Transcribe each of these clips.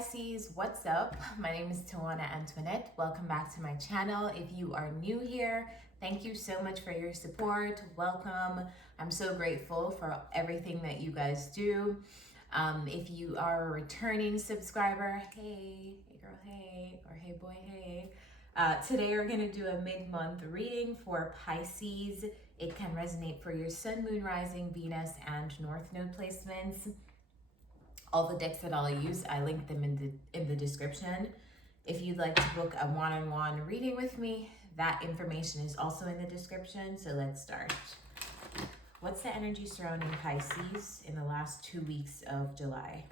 Pisces, what's up? My name is Tawana Antoinette. Welcome back to my channel. If you are new here, thank you so much for your support. Welcome. I'm so grateful for everything that you guys do. If you are a returning subscriber, hey girl, hey, or hey boy, hey. Today we're going to do a mid-month reading for Pisces. It can resonate for your sun, moon, rising, Venus, and north node placements. All the decks that I'll use, I link them in the description. If you'd like to book a one-on-one reading with me, that information is also in the description. So let's start. What's the energy surrounding Pisces in the last 2 weeks of July?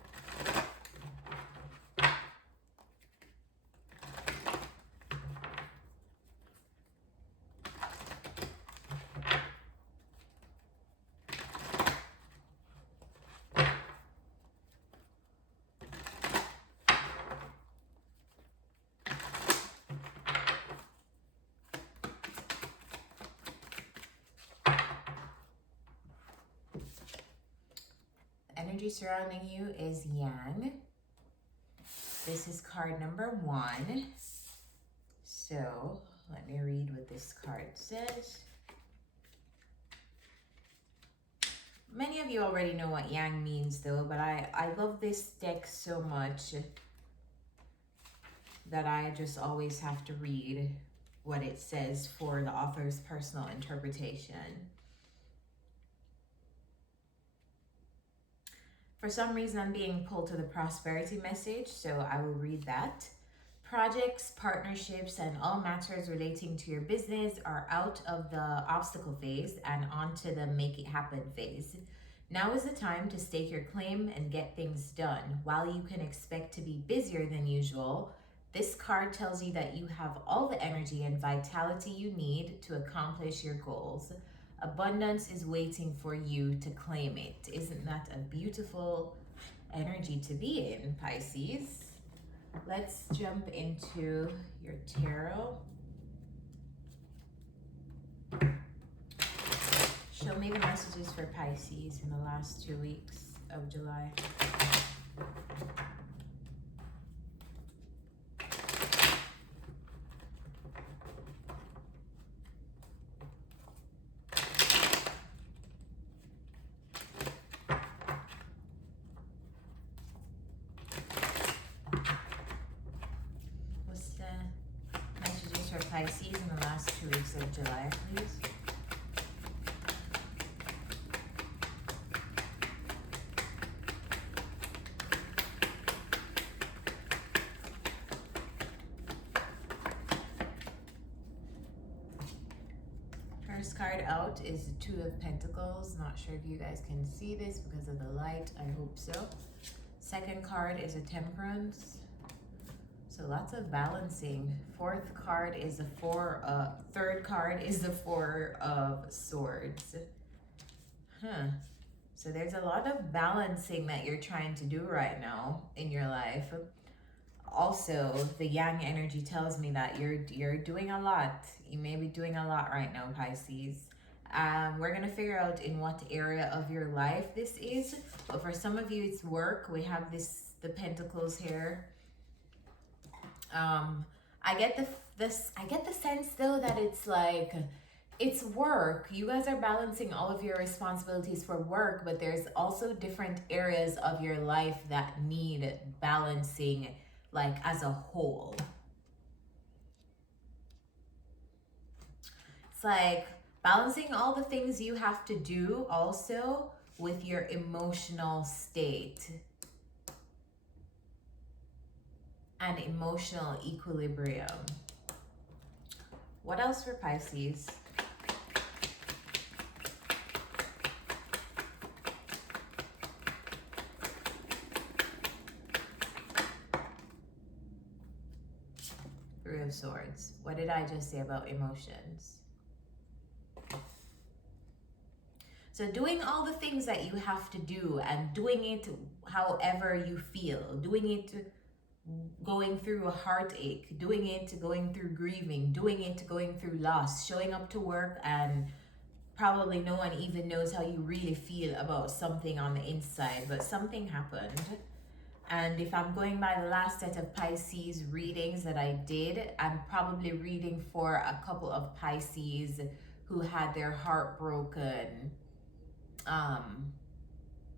Energy surrounding you is Yang. This is card number 1. So let me read what this card says. Many of you already know what Yang means though, but I love this deck so much that I just always have to read what it says for the author's personal interpretation. For some reason, I'm being pulled to the prosperity message, so I will read that. Projects, partnerships, and all matters relating to your business are out of the obstacle phase and onto the make it happen phase. Now is the time to stake your claim and get things done. While you can expect to be busier than usual, this card tells you that you have all the energy and vitality you need to accomplish your goals. Abundance is waiting for you to claim it. Isn't that a beautiful energy to be in, Pisces? Let's jump into your tarot. Show me the messages for Pisces in the last 2 weeks of July. For Pisces in the last 2 weeks of July, please. First card out is the Two of Pentacles. Not sure if you guys can see this because of the light. I hope so. Second card is a Temperance. So lots of balancing. Fourth card is the third card is the Four of Swords. So there's a lot of balancing that you're trying to do right now in your life. Also, the Yang energy tells me that you're doing a lot. You may be doing a lot right now, Pisces. We're gonna figure out in what area of your life this is. But for some of you, it's work. We have the Pentacles here. I get the sense though that it's like it's work. You guys are balancing all of your responsibilities for work, but there's also different areas of your life that need balancing, like as a whole. It's like balancing all the things you have to do also with your emotional state and emotional equilibrium. What else for Pisces? Three of Swords. What did I just say about emotions? So doing all the things that you have to do and doing it however you feel, doing it going through a heartache, doing it going through grieving, doing it going through loss, showing up to work and probably no one even knows how you really feel about something on the inside, but something happened. And if I'm going by the last set of Pisces readings that I did, I'm probably reading for a couple of Pisces who had their heart broken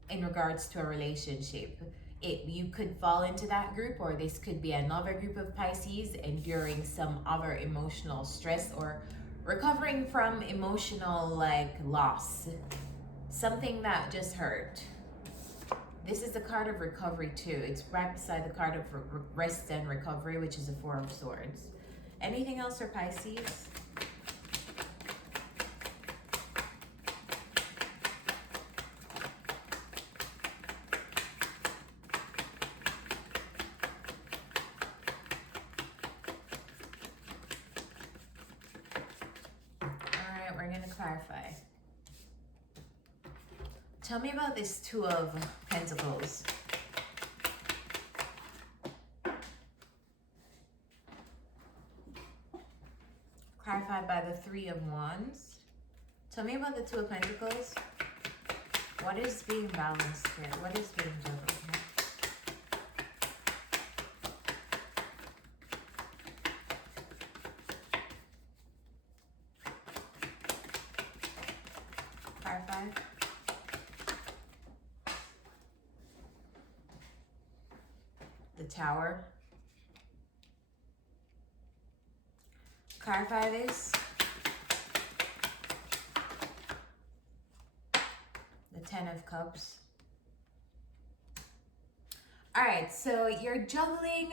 in regards to a relationship. You could fall into that group, or this could be another group of Pisces enduring some other emotional stress or recovering from emotional like loss, something that just hurt. This is the card of recovery too. It's right beside the card of rest and recovery, which is the Four of Swords. Anything else for Pisces? Alright, we're going to clarify. Tell me about this Two of Pentacles. Clarified by the Three of Wands. Tell me about the Two of Pentacles. What is being balanced here? What is being juggled here? Clarify. The Tower. Clarify this. The Ten of Cups. All right, so you're juggling.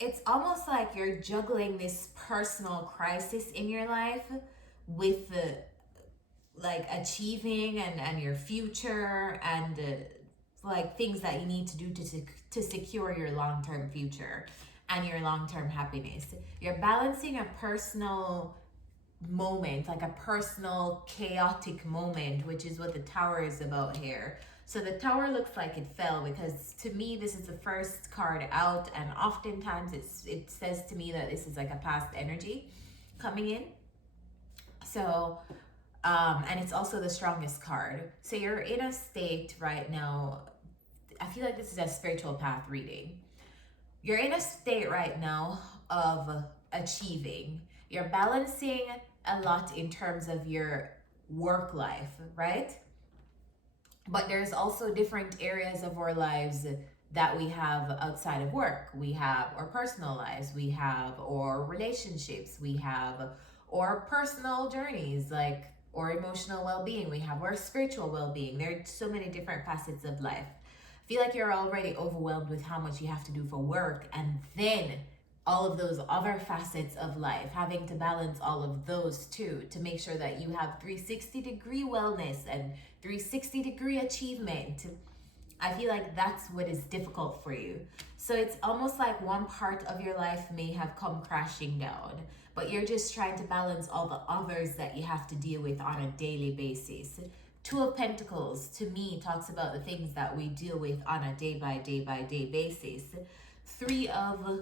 It's almost like you're juggling this personal crisis in your life with the like achieving and your future and like things that you need to do to secure your long-term future and your long-term happiness. You're balancing a personal moment, like a personal chaotic moment, which is what the Tower is about here. So the Tower looks like it fell because to me this is the first card out, and oftentimes it says to me that this is like a past energy coming in. So and it's also the strongest card. So you're in a state right now, I feel like this is a spiritual path reading. You're in a state right now of achieving. You're balancing a lot in terms of your work life, right? But there's also different areas of our lives that we have outside of work. We have our personal lives, we have our relationships, we have our personal journeys, like or emotional well-being, we have our spiritual well-being. There are so many different facets of life. I feel like you're already overwhelmed with how much you have to do for work, and then all of those other facets of life, having to balance all of those too to make sure that you have 360-degree wellness and 360-degree achievement. I feel like that's what is difficult for you. So it's almost like one part of your life may have come crashing down, but you're just trying to balance all the others that you have to deal with on a daily basis. Two of Pentacles, to me, talks about the things that we deal with on a day-by-day basis. Three of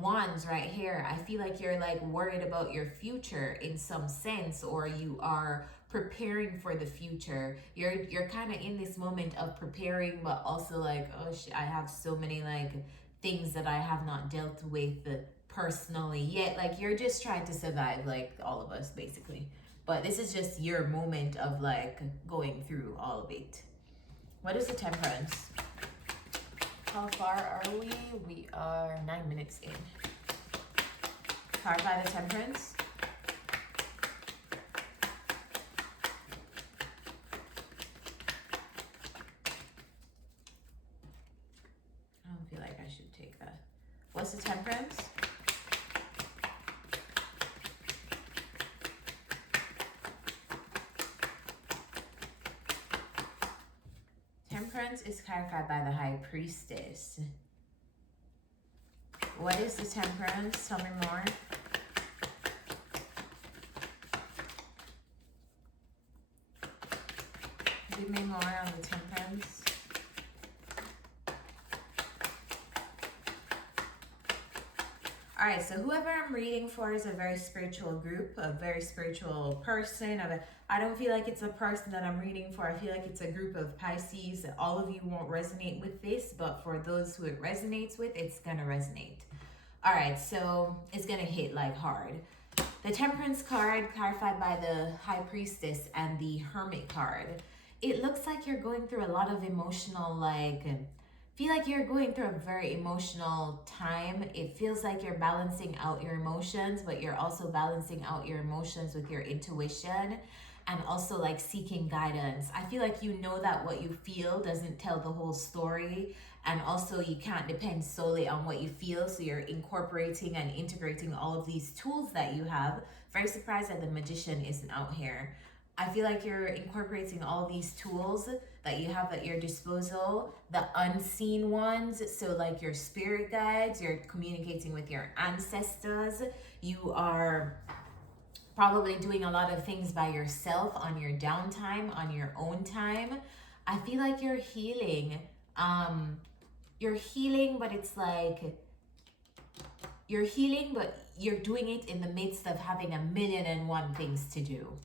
Wands right here, I feel like you're like worried about your future in some sense, or you are preparing for the future. You're kind of in this moment of preparing, but also like, oh shit, I have so many like things that I have not dealt with personally yet. Like you're just trying to survive, like all of us basically. But this is just your moment of like going through all of it. What is the Temperance? How far are we? We are 9 minutes in. Clarify the Temperance. I don't feel like I should take that. What's the Temperance? Temperance is clarified by the High Priestess. What is the Temperance? Tell me more. Give me more on the Temperance. Alright, so whoever I'm reading for is a very spiritual group, a very spiritual person. I don't feel like it's a person that I'm reading for. I feel like it's a group of Pisces. All of you won't resonate with this, but for those who it resonates with, it's gonna resonate. All right, so it's gonna hit like hard. The Temperance card, clarified by the High Priestess, and the Hermit card. It looks like you're going through a lot of emotional, like, feel like you're going through a very emotional time. It feels like you're balancing out your emotions, but you're also balancing out your emotions with your intuition and also like seeking guidance. I feel like you know that what you feel doesn't tell the whole story, and also you can't depend solely on what you feel, so you're incorporating and integrating all of these tools that you have. Very surprised that the Magician isn't out here. I feel like you're incorporating all these tools that you have at your disposal, the unseen ones, so like your spirit guides, you're communicating with your ancestors, you are probably doing a lot of things by yourself on your downtime, on your own time. I feel like you're healing. You're healing, but it's like you're healing, but you're doing it in the midst of having 1,000,001 things to do.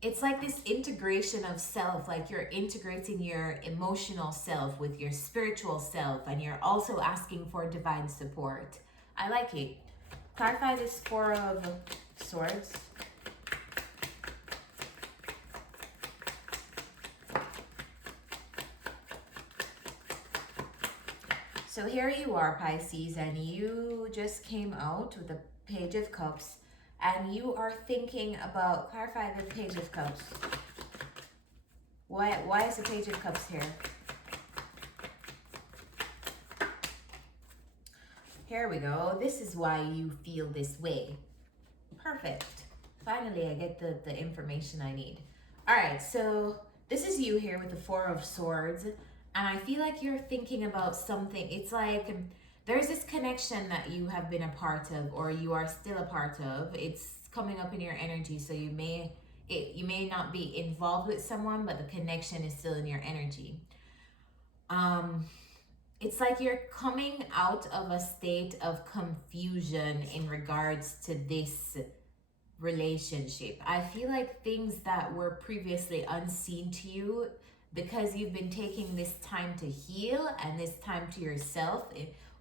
It's like this integration of self, like you're integrating your emotional self with your spiritual self, and you're also asking for divine support. I like it. Clarify this Four of Swords. So here you are, Pisces, and you just came out with the Page of Cups, and you are thinking about, clarify the Page of Cups. Why is the Page of Cups here? Here we go. This is why you feel this way. Perfect. Finally, I get the information I need. All right, so this is you here with the Four of Swords, and I feel like you're thinking about something. It's like there's this connection that you have been a part of, or you are still a part of. It's coming up in your energy, so you may not be involved with someone, but the connection is still in your energy. It's like you're coming out of a state of confusion in regards to this relationship. I feel like things that were previously unseen to you, because you've been taking this time to heal and this time to yourself,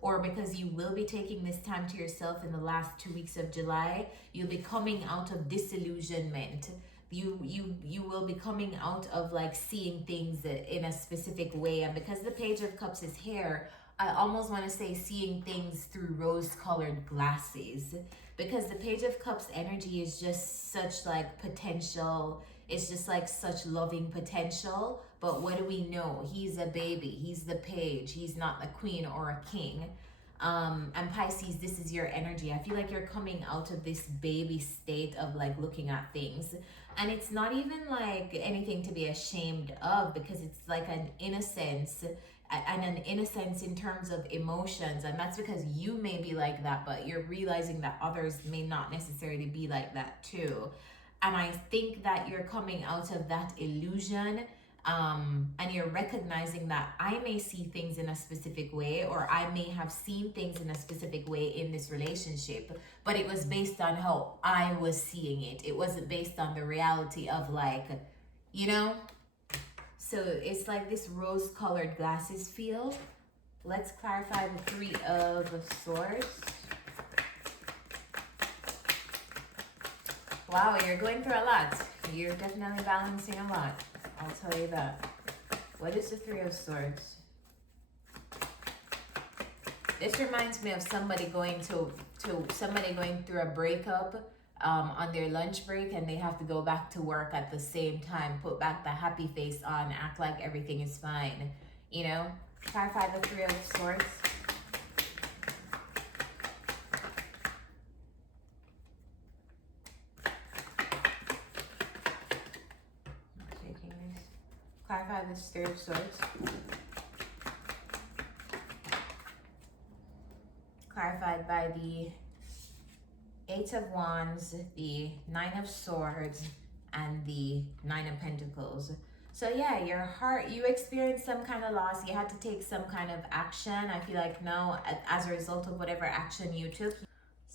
or because you will be taking this time to yourself in the last 2 weeks of July, you'll be coming out of disillusionment. You will be coming out of like seeing things in a specific way, and because the Page of Cups is here, I almost want to say seeing things through rose-colored glasses, because the Page of Cups energy is just such like potential. It's just like such loving potential, but what do we know? He's a baby, he's the page, he's not a queen or a king. And Pisces, this is your energy. I feel like you're coming out of this baby state of like looking at things, and it's not even like anything to be ashamed of, because it's like an innocence, and an innocence in terms of emotions, and that's because you may be like that, but you're realizing that others may not necessarily be like that too. And I think that you're coming out of that illusion, and you're recognizing that I may see things in a specific way, or I may have seen things in a specific way in this relationship, but it was based on how I was seeing it. It wasn't based on the reality of like, you know? So it's like this rose-colored glasses feel. Let's clarify the Three of Swords. Wow, you're going through a lot. You're definitely balancing a lot. I'll tell you that. What is the Three of Swords? This reminds me of somebody going somebody going through a breakup on their lunch break, and they have to go back to work at the same time, put back the happy face on, act like everything is fine. You know? Clarify the Three of Swords. Clarify the Three of Swords. Clarified by the Eight of Wands, the Nine of Swords, and the Nine of Pentacles. So yeah, your heart, you experienced some kind of loss. You had to take some kind of action. I feel like now, as a result of whatever action you took,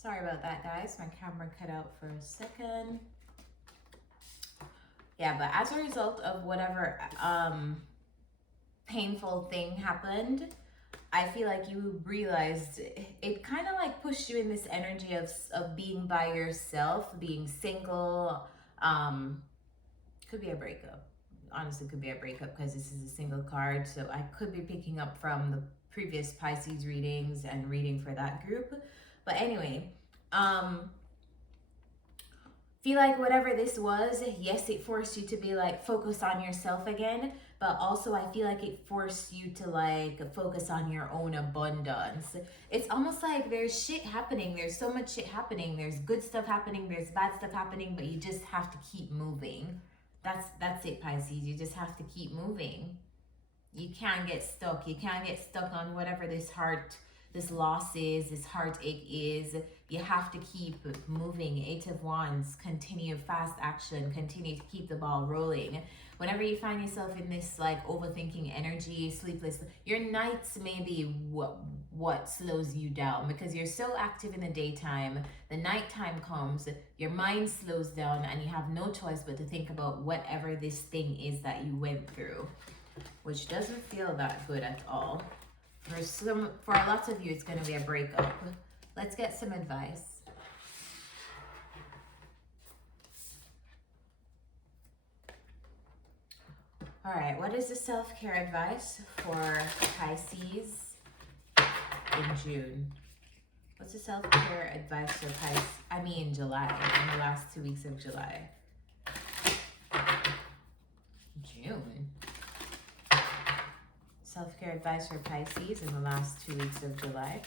Sorry about that, guys. My camera cut out for a second. Yeah, but as a result of whatever painful thing happened, I feel like you realized it kind of like pushed you in this energy of being by yourself, being single. Could be a breakup. Honestly, could be a breakup because this is a single card. So I could be picking up from the previous Pisces readings and reading for that group. But anyway, feel like whatever this was, yes, it forced you to be like focus on yourself again, but also I feel like it forced you to like focus on your own abundance. It's almost like there's shit happening, there's so much shit happening, there's good stuff happening, there's bad stuff happening, but you just have to keep moving. That's it, Pisces. You just have to keep moving. You can't get stuck. You can't get stuck on whatever this loss is, this heartache is. You have to keep moving. 8 of Wands, continue fast action, continue to keep the ball rolling. Whenever you find yourself in this like overthinking energy, sleepless, your nights may be what slows you down because you're so active in the daytime. The nighttime comes, your mind slows down and you have no choice but to think about whatever this thing is that you went through, which doesn't feel that good at all. For lots of you, it's going to be a breakup. Let's get some advice. All right, what is the self-care advice for Pisces in June? What's the self-care advice for Pisces? I mean, July, in the last 2 weeks of July. June. Self-care advice for Pisces in the last 2 weeks of July.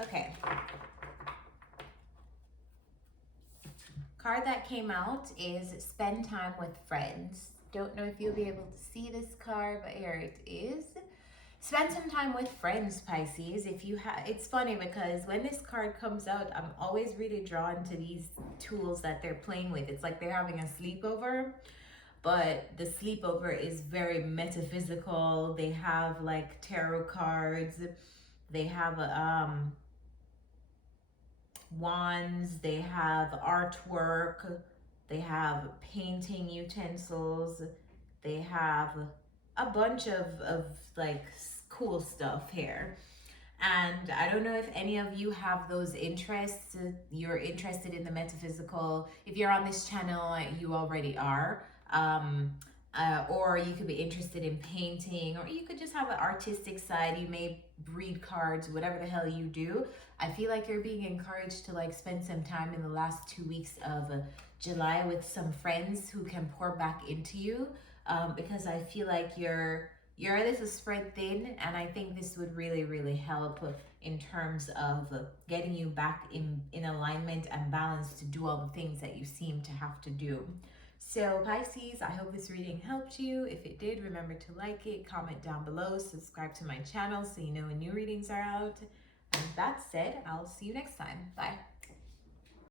Okay. Card that came out is spend time with friends. Don't know if you'll be able to see this card, but here it is. Spend some time with friends, Pisces. If you have, it's funny because when this card comes out, I'm always really drawn to these tools that they're playing with. It's like they're having a sleepover, but the sleepover is very metaphysical. They have like tarot cards. They have wands, they have artwork, they have painting utensils, they have a bunch of like cool stuff here. And I don't know if any of you have those interests. You're interested in the metaphysical. If you're on this channel, you already are. Or you could be interested in painting, or you could just have an artistic side. You may read cards, whatever the hell you do. I feel like you're being encouraged to like spend some time in the last 2 weeks of July with some friends who can pour back into you, because I feel like you're a little spread thin, and I think this would really help in terms of getting you back in alignment and balance to do all the things that you seem to have to do. So Pisces, I hope this reading helped you. If it did, remember to like it, comment down below, subscribe to my channel so you know when new readings are out. And that said, I'll see you next time. Bye.